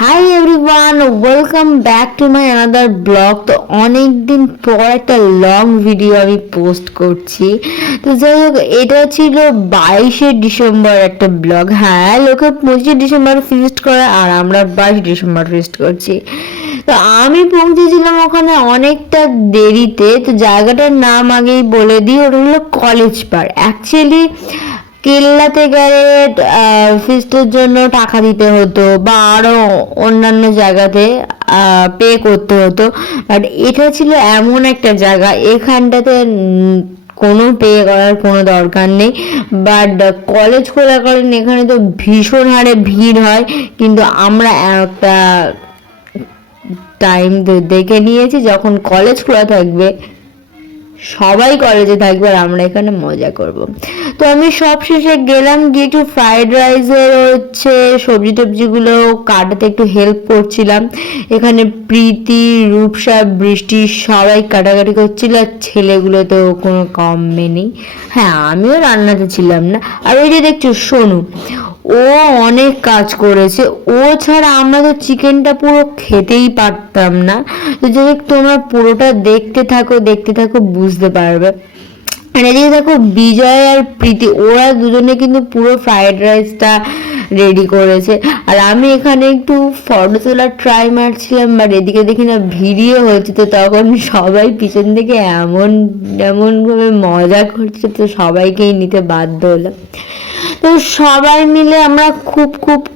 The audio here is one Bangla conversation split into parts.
Hi everyone, welcome back to my another blog. তো অনেক দিন পর একটা লং ভিডিও আমি পোস্ট করছি। তো যাই হোক, এটা ছিল 22শে ডিসেম্বর একটা ব্লগ। হ্যাঁ, লোকে 25শে ডিসেম্বর ফিস্ট করে আর আমরা 22শে ডিসেম্বর ফিস্ট করছি। তো আমি পৌঁছেছিলাম ওখানে অনেকটা দেরিতে। তো জায়গাটার নাম আগেই বলে দিই, ওটা হলো কলেজ পার্ক। অ্যাকচুয়ালি কেল্লাতে গেলে ফিস্টের জন্য টাকা দিতে হতো বা আরো অন্যান্য জায়গাতে পে করতে হতো, বাট এটা ছিল এমন একটা জায়গা এখানটাতে কোনো পে করার কোনো দরকার নেই। বাট কলেজ খোলাকালীন এখানে তো ভীষণ হারে ভিড় হয়, কিন্তু আমরা একটা টাইম দেখে নিয়েছি যখন কলেজ খোলা থাকবে, সবাই কলেজে থাকবে আর আমরা এখানে মজা করব। তো আমি সব শেষে গেলাম, গিয়ে একটু ফ্রাইড রাইসের সবজি টবজিগুলো কাটাতে একটু হেল্প করছিলাম। এখানে প্রীতি, রূপসা, বৃষ্টি সবাই কাটাকাটি করছিল, আর ছেলেগুলো তো কোনো কমে নেই। হ্যাঁ, আমিও রান্নাতে ছিলাম না। আর ওই যে দেখছো সোনু, ও অনেক কাজ করেছে। ও ছাড়া আমরা তো চিকেনটা পুরো খেতেই পারতাম না। তো যদি তোমরা পুরোটা দেখতে থাকো বুঝতে পারবে। আর এদিকে দেখো, বিজয় আর প্রীতি ওরা দুজনে কিন্তু পুরো ফ্রাইড রাইসটা রেডি করেছে, আর আমি এখানে একটু ফটো তোলার ট্রাই মারছিলাম। বাট এদিকে দেখি না ভিডিও হচ্ছে, তো তখন সবাই পিছন থেকে এমন ভাবে মজা করছে, তো সবাইকেই নিতে বাধ্য হলাম। তো সবাই মিলে আমরা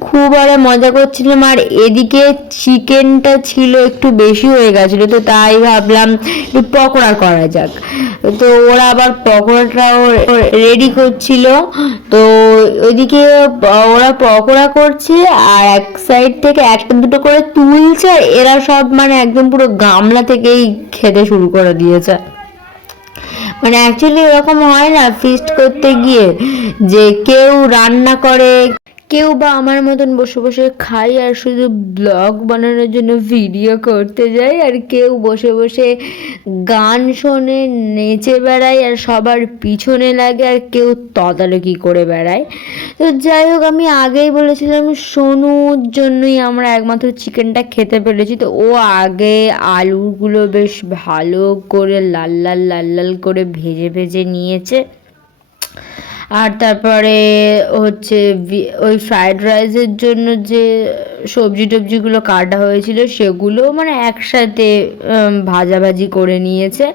খুব আরে মজা করছিলাম। আর এদিকে চিকেনটা ছিল একটু বেশি হয়ে গেছিলো, তো তাই ভাবলাম একটু পকোড়া করা যাক। তো ওরা আবার পকোড়াটাও রেডি করছিল। তো ওইদিকে ওরা পকোড়া করছে আর এক সাইড থেকে একটা দুটো করে তুলছে, আর এরা সব মানে একদম পুরো গামলা থেকেই খেতে শুরু করে দিয়েছে। মানে অ্যাকচুয়ালি এরকম হয় না ফিস্ট করতে গিয়ে, যে কেউ রান্না করে, কেউ বা আমার মতন বসে বসে খাই আর শুধু ব্লগ বানানোর জন্য ভিডিও করতে যায়, আর কেউ বসে বসে গান শোনে, নেচে বেড়ায় আর সবার পিছনে লাগে, আর কেউ তদারকি করে বেড়ায়। তো যাই হোক, আমি আগেই বলেছিলাম সোনুর জন্যই আমরা একমাত্র চিকেনটা খেতে পেরেছি। তো ও আগে আলুগুলো বেশ ভালো করে লাল করে ভেজে নিয়েছে। আর তারপরে ওই ফ্রাইড রাইসের জন্য যে সবজি টবজিগুলো কাটা হয়েছিল সেগুলো মানে একসাথে ভাজাভাজি করে নিয়েছে।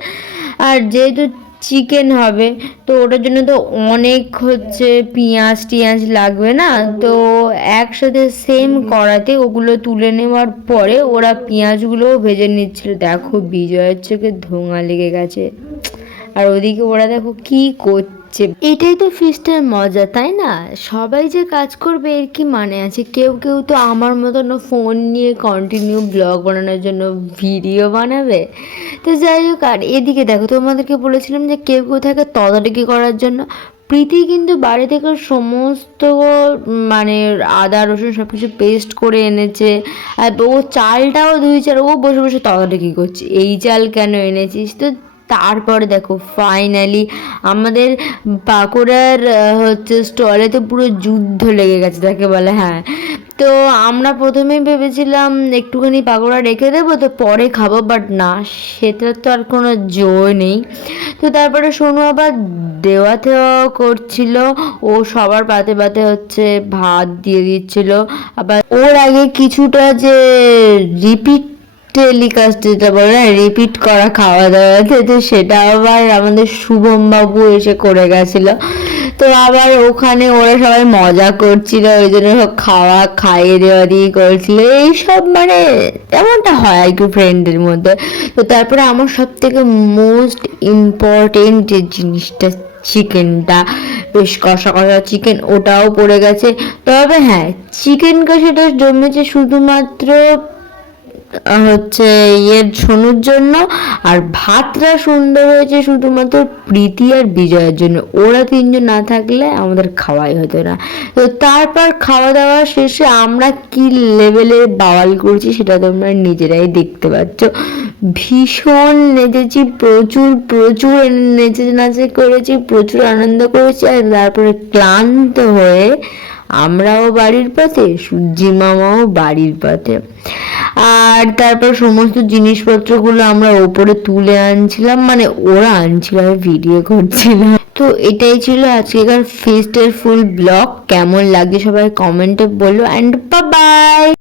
আর যেহেতু চিকেন হবে, তো ওটার জন্য তো অনেক পেঁয়াজ টিয়াজ লাগবে না, তো একসাথে সেম কড়াতে ওগুলো তুলে নেওয়ার পরে ওরা পেঁয়াজগুলোও ভেজে নিচ্ছিল। দেখো, বিজয়ের চোখে ধোঁয়া লেগে গেছে, আর ওদিকে ওরা দেখো কি করছে। এটাই তো ফিস্টের মজা, তাই না? সবাই যে কাজ করবে এর কি মানে আছে? কেউ তো আমার মতন ফোন নিয়ে কন্টিনিউ ব্লগ বানানোর জন্য ভিডিও বানাবে। তো যাই হোক, আর এদিকে দেখো, তোমাদেরকে বলেছিলাম যে কেউ থাকে তদারকি করার জন্য। প্রীতি কিন্তু বাড়ি থেকে সমস্ত মানে আদা রসুন সব কিছু পেস্ট করে এনেছে, আর ও চালটাও ধুয়েছে, আর ও বসে বসে তদারকি করছে, এই চাল কেন এনেছিস। তো তারপরে দেখো ফাইনালি আমাদের পাকোড়ার স্টলে তো পুরো যুদ্ধ লেগে গেছে তাকে বলে। হ্যাঁ, তো আমরা প্রথমেই ভেবেছিলাম একটুখানি পাকোড়া রেখে দেবো, তো পরে খাবো, বাট না, সেটা তো আর কোনো জোর নেই। তো তারপরে সোনু আবার দেওয়া করছিল, ও সবার পাতে ভাত দিয়ে দিচ্ছিল। আবার ওর আগে কিছুটা যে রিপিট টেলিকাস্ট যেটা বলে না, রিপিট করা খাওয়া দাওয়াতে, তো সেটা আবার আমাদের শুভম বাবু এসে করে গেছিল। তো আবার ওখানে ওরা সবাই মজা করছিল, ওই জন্য সব খাইয়ে দেওয়া দিয়ে করছিল এইসব, মানে এমনটা হয় আর কি ফ্রেন্ডের মধ্যে। তো তারপরে আমার সব থেকে মোস্ট ইম্পর্টেন্ট যে জিনিসটা, চিকেনটা বেশ কষা চিকেন, ওটাও পড়ে গেছে। তবে হ্যাঁ, চিকেন কষাটা জমেছে শুধুমাত্র সোনুর জন্য, আর ভাতটা সুন্দর হয়েছে শুধুমাত্র প্রীতি আর বিজয়ের জন্য। ওরা তিনজন না থাকলে আমাদের খাওয়াই হতো না। তো তারপর খাওয়া দাওয়া শেষে আমরা কি লেভেলের বাওয়াল করছি সেটা তোমরা নিজেরাই দেখতে পাচ্ছ। ভীষণ নেচেছি, প্রচুর নেচে নাচে করেছি, প্রচুর আনন্দ করেছি। আর তারপরে ক্লান্ত হয়ে আমরাও বাড়ির পথে, সূর্যি মামাও বাড়ির পথে। আর তারপর সমস্ত জিনিসপত্রগুলো আমরা ওপরে তুলে আনছিলাম, মানে ওরা আনছিল, আমি ভিডিও করছিলাম। তো এটাই ছিল আজকেকার ফিস্টের ফুল ব্লগ। কেমন লাগে সবাই কমেন্টে বলো, অ্যান্ড বাই বাই।